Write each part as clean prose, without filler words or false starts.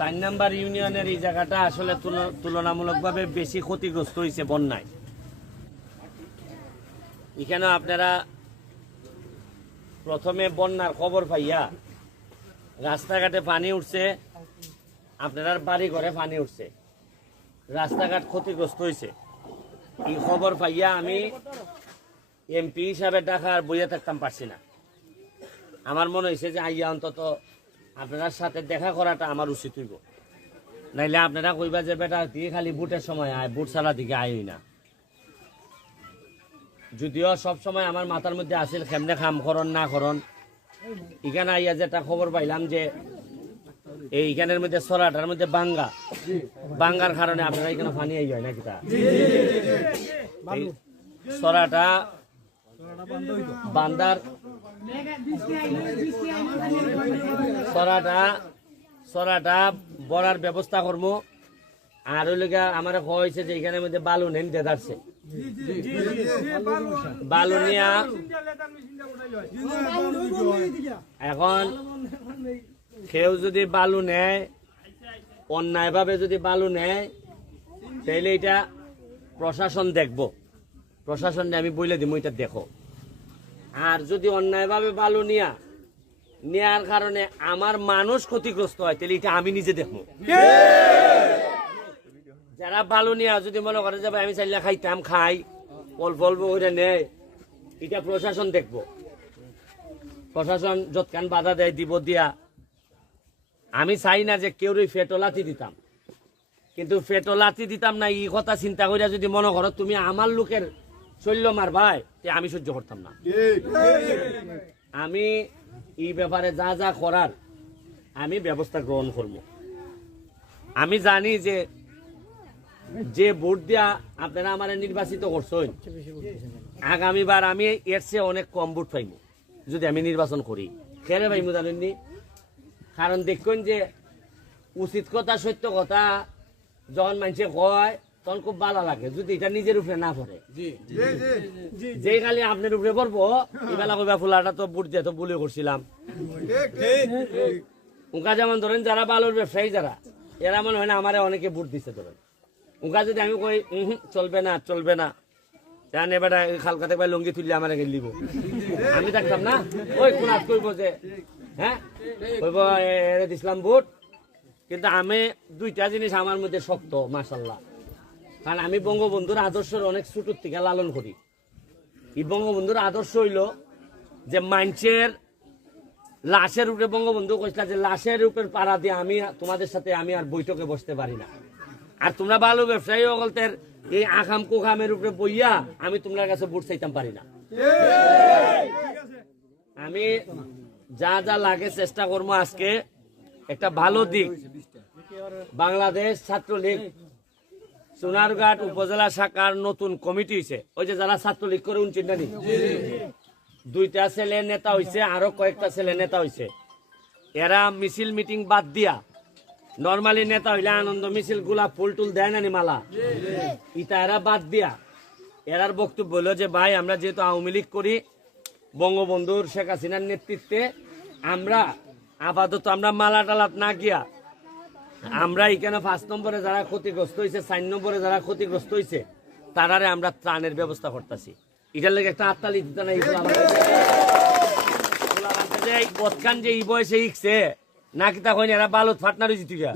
4 number ইউনিয়নের এই জায়গাটা আসলে তুলনামূলকভাবে বেশি ক্ষতিগ্রস্ত হয়েছে বন্যায়। এখানে আপনারা প্রথমে বন্যার খবর পাইয়া রাস্তাঘাটে পানি উঠছে, আপনার বাড়ি ঘরে পানি উঠছে, রাস্তাঘাট ক্ষতিগ্রস্ত হয়েছে। এই খবর পাইয়া আমি এমপি হিসাবে ঢাকার বইয়ে থাকতাম পারছি না। আমার মনে হয়েছে যে আইয়া অন্তত আপনার সাথে দেখা করাটা আমার উচিত হইব, নাইলে আপনারা কইবা যে বেটা দিয়ে খালি বুটের সময় আয়, বুট ছাড়া দিকে আয়ই না। যদিও সব সময় আমার মাথার মধ্যে আসিল কেমনে খাম করন না করন। এখানে আইয়া যেটা খবর পাইলাম যে এইখানের মধ্যে সরাটার মধ্যে বাঙ্গার কারণে আপনারা এখানে পানি আই হয় নাকি তা সরাটা বান্দার সরাটা বড়ার ব্যবস্থা করবো। আর ওই লোক আমার হয়েছে যে এখানের মধ্যে বালু নেন দেদারছে, বালু নিয়া এখন কেউ যদি বালু নেয়, অন্যায় ভাবে যদি বালু নেয়, তাহলে এটা প্রশাসন দেখবো, প্রশাসনকে আমি বলে দিব এটা দেখো। আর যদি অন্যায় ভাবে বালু নেয়ার কারণে আমার মানুষ ক্ষতিগ্রস্ত হয়, তাহলে এটা আমি নিজে দেখবো। যারা বালু নিয়া যদি মনে করে যাবে আমি চাইলে খাইতাম খাই, অল্প অল্প করে নেয়, এটা প্রশাসন দেখবো। প্রশাসন যৎকান বাধা দেয় দিব দিয়া। আমি চাই না যে কেউ ফেটলাতি দিতাম, কিন্তু ফেটলাতি দিতাম না এই কথা চিন্তা করিয়া যদি মনে করো তুমি আমার লোকের শৈল্য মার ভাই, আমি সহ্য করতাম না। আমি এই ব্যাপারে যা যা করার আমি ব্যবস্থা গ্রহণ করব। আমি জানি যে ভোট দিয়া আপনারা আমার নির্বাচিত করছেন, আগামীবার আমি এর চেয়ে অনেক কম ভোট পাইব যদি আমি নির্বাচন করি। খেলে পাইব জানেননি? কারণ দেখুন যে উচিত কথা সত্য কথা যখন মানুষে কয় তখন খুব ভালো লাগে, যদি এটা নিজের উপরে না পড়ে। যে খালি আপনার উপরে পড়বো এবেলা কইবা ফুলাটা তো বুট দিয়ে তো বলে করছিলাম। উনকা যেমন ধরেন যারা বালুর ব্যবসায়ী যারা, এরা মনে হয় না আমারে অনেকে বুট দিচ্ছে। ধরেন উনকা যদি আমি কই চলবে না জানে বেটা খালকাতে লুঙ্গি তুললে আমার লিব, আমি থাকতাম না। ওই কোন কইব যে হ্যাঁ কইব এরে দিছিলাম বুট। কিন্তু আমি দুইটা জিনিস আমার মধ্যে শক্ত মাশাল্লাহ, কারণ আমি বঙ্গবন্ধুর আদর্শের অনেক ছোটোর থেকে লালন করি। এই বঙ্গবন্ধুর আদর্শ হইল যে মানুষের লাশের উপরে, বঙ্গবন্ধু কইছিল যে লাশের উপরে পাড়া দিয়ে আমি তোমাদের সাথে আমি আর বৈঠকে বসতে পারি না। আর তোমরা ভালো ব্যবসায়ী সকলদের এই আখাম কুখামের উপরে বইয়া আমি তোমার কাছে ভোট চাইতাম পারি না। আমি যা যা লাগে চেষ্টা করবো। আজকে একটা ভালো দিক, বাংলাদেশ ছাত্রলীগ সোনারঘাট উপজেলা শাখার নতুন কমিটি হয়েছে। ওই যে যারা ছাত্রলীগ করে উনচিন্তা নি, দুইটা ছেলে নেতা হয়েছে, আরো কয়েকটা ছেলে নেতা হয়েছে। এরা মিছিল মিটিং বাদ দিয়া, নর্মালি নেতা হইলে আনন্দ মিছিল গোলাপ ফুল টুল দেয় না নি মালা, ইটা এরা বাদ দিয়া এরার বক্তব্য হলো যে ভাই আমরা যেহেতু আওয়ামী লীগ করি, বঙ্গবন্ধুর শেখ হাসিনার নেতৃত্বে আমরা আপাতত আমরা মালা টালাত না গিয়া আমরা এখানে 5 নম্বরে যারা ক্ষতিগ্রস্ত হয়েছে, 4 নম্বরে যারা ক্ষতিগ্রস্ত হয়েছে তারারে আমরা ত্রাণের ব্যবস্থা করতেছি। এটার লেগে একটা আত্মালি দিতে না, যে এই বয়সে ইকছে নাকি তখন এরা বালত ফাটনার জিতি গা।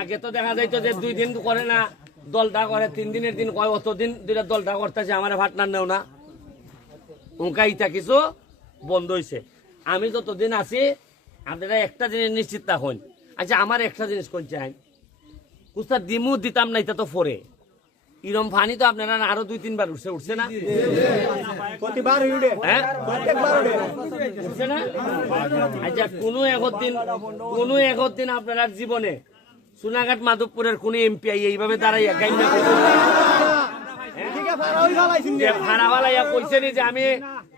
আগে তো দেখা যাইতো যে 2 দিন করে না দলটা করে, 3 দিনের দিন কয় অতদিন দুইটা দলটা করতেছে আমার ফাটনার নেও না। উনকা ইটা কিছু বন্ধ হয়েছে। আমি যতদিন আছি আপনারা একটা জিনিস নিশ্চিত থাকুন। আচ্ছা আমার একটা জিনিস কোন চাই, কুস্তা দিমু দিতাম না, এটা তো ফরে ইরম ফানি তো আপনারা আরো 2-3 বার উঠছে না? উঠছে না? আচ্ছা কোনো একদিন আপনারা জীবনে সোনাঘাট মাধবপুরের কোন এমপি এইভাবে দাঁড়াইয়া গাইনা কইছে যে আমি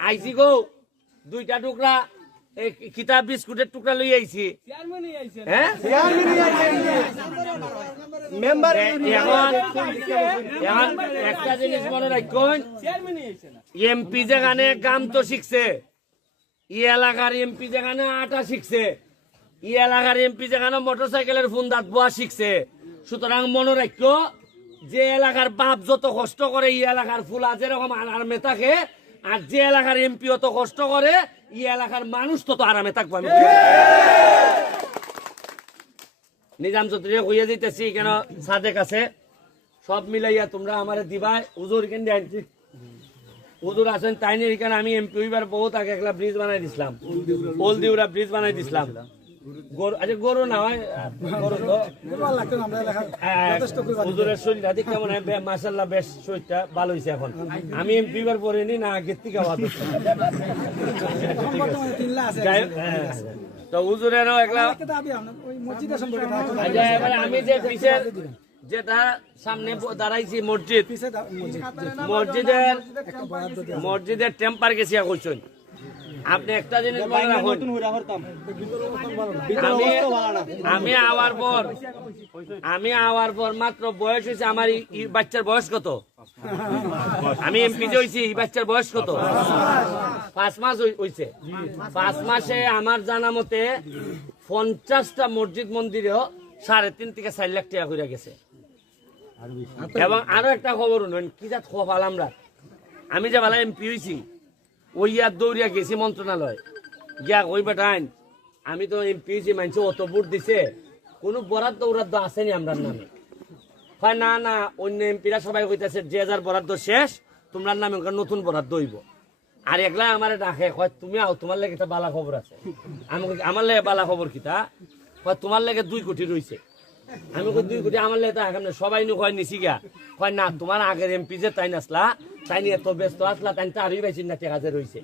আইসি গো 2টা টুকরা কিতাব বিস্কুটের টুকরা লই আইছি। একটা জিনিস মনে রাখুন, এমপি যেখানে গাম তো শিখছে, ই এলাকার এমপি যেখানে আটা শিখছে, ই এলাকার এমপি যেখানে মোটরসাইকেলের ফোন দাঁত বোয়া শিখছে, সুতরাং মনে রাখো যে এলাকার বাপ যত কষ্ট করে ই এলাকার ফুলা যেরকম আরামে থাকে, আর যে এলাকার এমপি অত কষ্ট করে ই এলাকার মানুষ তত আরামে থাকবো। আমি নিজাম চৌধুরী হইয়া দিতেছি কেন সাদেক আছে, সব মিলাইয়া তোমরা আমার দিবাই। হুজুর কেন আনছি, হুজুর আছেন তাই নিয়ে এখানে আমি এমপি হইবার বহুত আগে একটা ব্রিজ বানাই দিছিলাম, ওলদিউরা ব্রিজ বানাই দিছিলাম। আচ্ছা গরু না হয় হুজুরের শরীরটা দেখতে মনে হয় মাশাআল্লাহ বেশ শরীরটা ভালো হয়েছে এখন। আমি এমপি বার পড়িনি না আগের থেকে তো হুজুরেরও একলা। এবারে আমি যে পিছের যেটা সামনে দাঁড়াইছি মসজিদের টেম্পার গেছিয়া কইছেন আপনি একটা জিনিস মনে রাখুন, আমি আওয়ার পর মাত্র বয়স হয়েছে আমার বাচ্চার বয়স কত, আমি এমপি যে হয়েছি এই বাচ্চার বয়স কত, 5 মাস হয়েছে। 5 মাসে আমার জানা মতে 50টা মসজিদ মন্দিরেও 3.5 থেকে 4 লাখ টাকা করে গেছে। এবং আরো একটা খবর শুনুন, কি জাত খবর আমরা, আমি যে বেলা এমপি হয়েছি ওই আর দৌড়িয়া গেছি মন্ত্রণালয় গিয়া ওই বেটাইন আমি তো এমপি হয়েছি, মানছি অত ভোট দিছে, কোনো বরাদ্দ উরাদ্দ আসেনি আমরা নামে। হয় না না, অন্য এমপিরা সবাই কইতেছে যে যার বরাদ্দ শেষ, তোমরা নামে নতুন বরাদ্দ হইব। আর একলা আমার ডাকে হয় তুমি আও, তোমার লেগে একটা বালা খবর আছে। আমি আমার লেগে বালা খবর কিতা, হয় তোমার লেগে 2 কোটি রয়েছে। আমি 2 কোটি আমার লেগে সবাই নি কয় নিছি গা, কয় না তোমার আগের এমপি যে তাই নাসলা তাই নিয়ে এত ব্যস্ত আসলা, তাই তারই পাইছি না টেকা যে রয়েছে।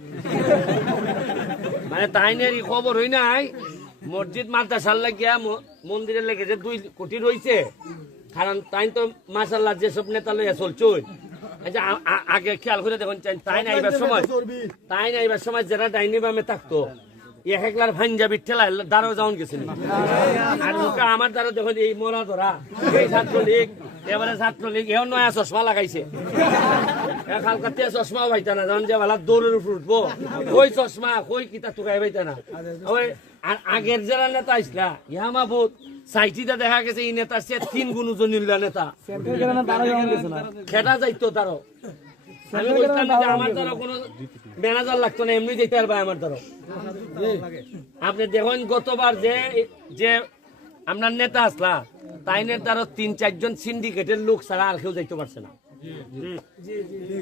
মানে তাই নিয়ে খবর হই নাই, মসজিদ মাদ্রাসার লাগিয়া মন্দিরের লেগে যে 2 কোটি রয়েছে। কারণ তাই তো মাশাআল্লাহ যেসব নেতা লইয়া চলছই, আগে খেয়াল করে দেখুন তাই নাইবার সময় যারা ডাইনি বামে থাকতো একলার ভাঞ্জাবির ঠেলায় দ্বারও যাওন গেছিল। আর আমার দ্বারা দেখুন এই মরা ধরা এই ছাত্রলীগ, এবারে ছাত্রলীগ এও নয়া চশমা লাগাইছে, কালকাতে চশমাও পাইতা না, যখন যে বেলা দৌড়ের উপর উঠবো ওই চশমা ওই কিতা টুকাই পাইতা না। ওই আর আগের যারা নেতা আসলা ইহা মাহবুদ সাইটিটা দেখা গেছে এই নেতার সে 3 গুণ ওজন নেতা খেটা যাইতো তারও। আমি বলতাম যে আমার দ্বারা কোনো ম্যানেজার লাগতো না, এমনি যেতে পারবে আমার দ্বারা। আপনি দেখুন গতবার যে আপনার নেতা আসলা তাই নেতারও 3-4 জন সিন্ডিকেটের লোক ছাড়া আর কেউ যাইতে পারছে না,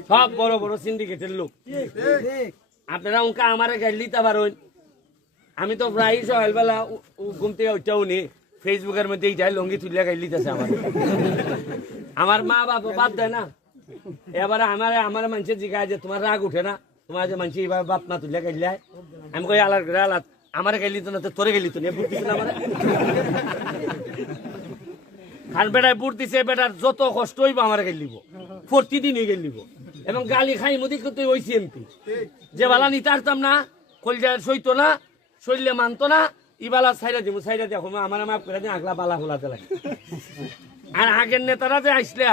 সব বড় বড় সিন্ডিকেটের লোক। আপনারা উনকা আমার গাড়ি লিতে পারেন, আমি তো প্রায় সকালবেলা ঘুম থেকে উঠাও নি ফেসবুকের মধ্যে এইটাই লঙ্গি তুলিয়া গাড়ি লিতেছে আমার মা বাবা বাদ দেয় না। এবারে আমার মানুষের জিজ্ঞাসা যে তোমার রাগ উঠে না, তোমার যে মানুষ এইভাবে বাপ না তুলিয়া গাইলে, আমি কই আলার করে আলাদ আমার গাইলি তো না তোরে গাইলি তো বুট দিছে না আমার খান বেটায় বুট দিছে, বেটার যত কষ্ট হইব আমার গাইলিব, প্রতিদিনই গাইলিব। এবং গালি খাই মধ্যে তুই ওই এমপি যে বালা নিতে আসতাম না, কলজার সইতো না, শরীরে মানতো না, ইবালা সাইরা দিব, সাইরা দেখো আমার মাপ করে দিন আগলা বালা খোলাতে লাগে। আর আগের নেতারা যে আসলে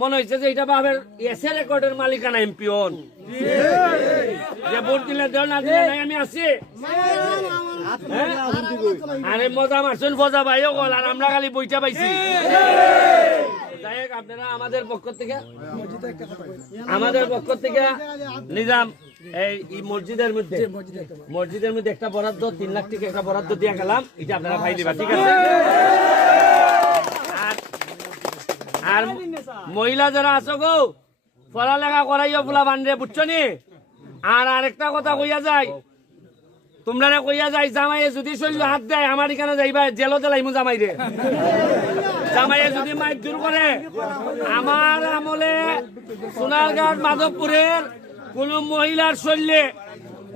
মনে হয়েছে যে এটা বাবের এসে রেকর্ডের মালিকানা এমপি হন, যে ভোট দিলে দেওয়া না দিলে নাই আমি আছি। আরে মজা মারছেন ফজা ভাইও গল, আর আমরা খালি বইটা পাইছি। যাই হোক আপনারা আমাদের পক্ষ থেকে নিজাম এই মসজিদের মধ্যে একটা বরাদ্দ 3 লাখ টাকা একটা বরাদ্দ দিয়ে গেলাম, এটা আপনারা ভাই দিবা, ঠিক আছে? আর মহিলা যারা আছো গো পড়ালেখা করাইও ফুলা বান্ধে বুঝছো নি। আর আরেকটা কথা কইয়া যায়, তোমরা কইয়া যায় জামাইয়ে যদি শরীর হাত দেয় আমার এখানে যাইবা জেলও দিলাইমু জামাইরে। জামাইয়ে যদি মাইক দূর করে, আমার আমলে সোনারঘাট মাধবপুরের কোন মহিলার শরীরে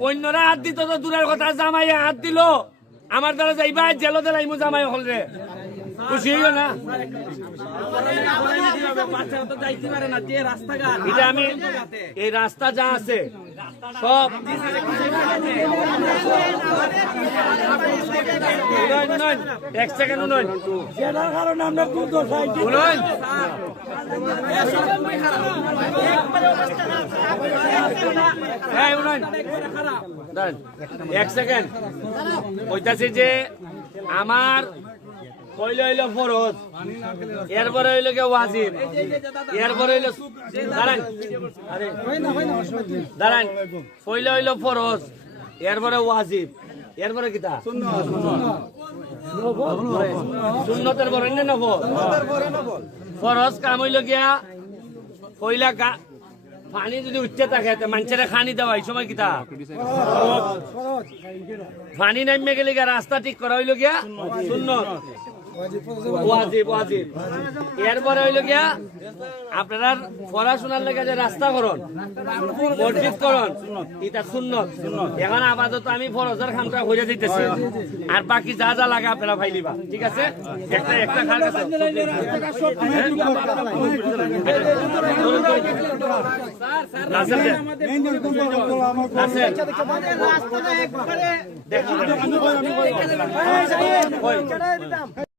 অন্যরা হাত দিত তো দূরের কথা, জামাইয়ে হাত দিল আমার দ্বারা যাইবা জেলও দিলাইমু জামাই হল রে। খুশি হইও না? আমি এই রাস্তা যা আছে সব উনাইন 1 সেকেন্ড উনাইন যেটার কারণে আমরা খুব দোষাই উনাইন এই উনাইন দাঁড়ান 1 সেকেন্ড কইতাছি যে আমার কইলে হইলো ফরজ এরপরে হইলো কে ওয়াজিব এরপরে হইলো দাঁড়ান আরে দাঁড়ান কইলে হইলো ফরজ এরপরে ওয়াজিব এরপরে কিতা সুন্নতের পরে না নফল ফরজ কাম হইলো গিয়া কইলা পানি যদি উঠতে থাকে মানুষের খানি দেওয়া এই সময় কিতা পানি নামে গেলে গিয়া রাস্তা ঠিক করা হইলো গিয়া সুন্নত ওয়াজিব ওয়াজিব এরপরে হইলো গিয়া আপনারা পড়াশোনার লেগে যে রাস্তা করুন মসজিদ করুন এটা সুন্নত এখন আপাতত আমি ফরজের খামটা হয়ে দিতেছি আর বাকি যা যা লাগে আপনারা ফাইলিবা ঠিক আছে একটা একটা খার কাছে